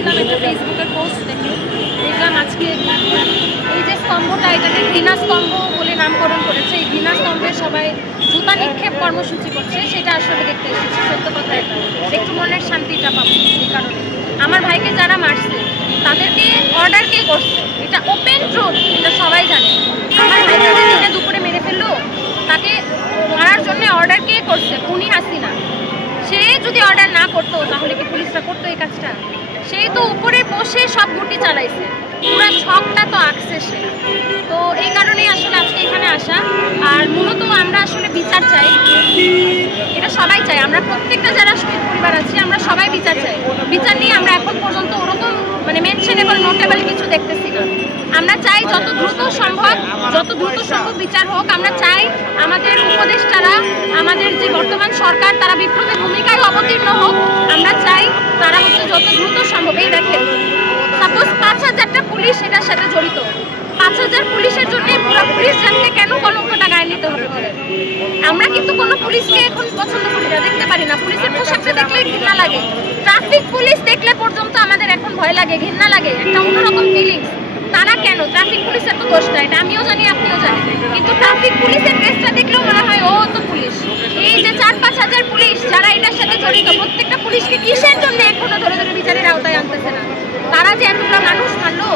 করছিলাম একটা ফেসবুকের পোস্ট দেখে। দেখলাম আজকে এই যে স্তম্ভটা, এটাকে ঘৃণা স্তম্ভ বলে নামকরণ করেছে। এই ঘৃণা স্তম্ভে সবাই জুতা নিক্ষেপ কর্মসূচি করছে, সেটা আসলে দেখতে এসেছি, সত্য কথা এটা। একটু মনের শান্তিটা পাবো এই কারণে। আমার ভাইকে যারা মারছে, তাদেরকে অর্ডার কে করছে? এটা ওপেন ট্রুথ এটা সবাই জানে। আমার ভাইকে যে দিনে দুপুরে মেরে ফেলল, তাকে মারার জন্য অর্ডার কে করছে? উনি হাসিনা। সে যদি অর্ডার না করতো, তাহলে কি পুলিশরা করতো এই কাজটা? সেই তো উপরে বসে সব গুটি চালাইছে। পুরো শখটা তো আঁকছে সে। তো এই কারণেই আসলে আজকে এখানে আসা। আর মূলত আমরা আসলে বিচার চাই। এটা সবাই চাই আমরা প্রত্যেকটা যারা শহীদ পরিবার আছি, আমরা সবাই বিচার চাই। বিচার নিয়ে আমরা এখন পর্যন্ত ওরকম মানে মেনশনেবল নোটেবল কিছু দেখতেছি না। আমরা চাই যত দ্রুত সম্ভব, যত দ্রুত সম্ভব বিচার হোক, আমরা চাই আমাদের উপদেষ্টারা, আমাদের যে বর্তমান সরকার, তারা বিপ্লবী ভূমিকায় অবতীর্ণ হোক। আমরা চাই তারা হচ্ছে যত দ্রুত সম্ভব, এই দেখেন সাপোজ পাঁচ হাজারটা পুলিশ এটার সাথে জড়িত। পাঁচ হাজার পুলিশের জন্য পুরো পুলিশ জানতে কেন কলঙ্কটা গায়ে নিতে হবে? আমরা কিন্তু কোনো পুলিশকে এখন পছন্দ করি না, দেখতে পারি না। পুলিশের পোশাকটা দেখলে ঘৃণা লাগে। ট্রাফিক পুলিশ দেখলে পর্যন্ত আমাদের এখন ভয় লাগে, ঘৃণা লাগে, একটা অন্যরকম ফিলিংস তারা কেন? ট্রাফিক পুলিশের তো দোষ নাই এটা আমিও জানি, আপনিও জানেন। কিন্তু ট্রাফিক পুলিশের ড্রেসটা দেখলেও মনে হয়, ও তো পুলিশ। এই যে চার পাঁচ হাজার পুলিশ যারা এটার সাথে জড়িত, প্রত্যেকটা পুলিশকে কিসের জন্য এখনও ধরে ধরে বিচারের আওতায় আনতেছে না। তারা যে এতগুলো মানুষ মারলো,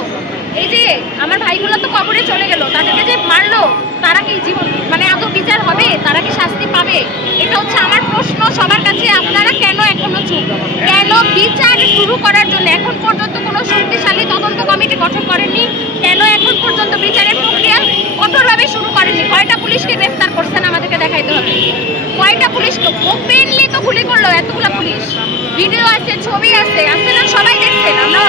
এই যে আমার ভাইগুলো তো কবরে চলে গেল, তাদেরকে যে মারলো, তারা কি জীবন মানে আদৌ বিচার হবে? তারা কি শাস্তি পাবে? এটা হচ্ছে আমার প্রশ্ন, সবার কাছে আপনারা কেন এখনও চুপ? কেন বিচার শুরু করার জন্য, এখন পর্যন্ত কোনো শক্তিশালী তদন্ত কমিটি গঠন করেননি? কেন এখন পর্যন্ত বিচারের প্রক্রিয়া কঠোরভাবে শুরু করেননি? কয়টা পুলিশকে গ্রেফতার করছেন আমাদেরকে দেখাইতে হবে। কয়টা পুলিশকে? ওপেনলি তো গুলি করল পুলিশ ভিডিও আছে ছবি আছে আসলে সবাই দেখছেন? আমরা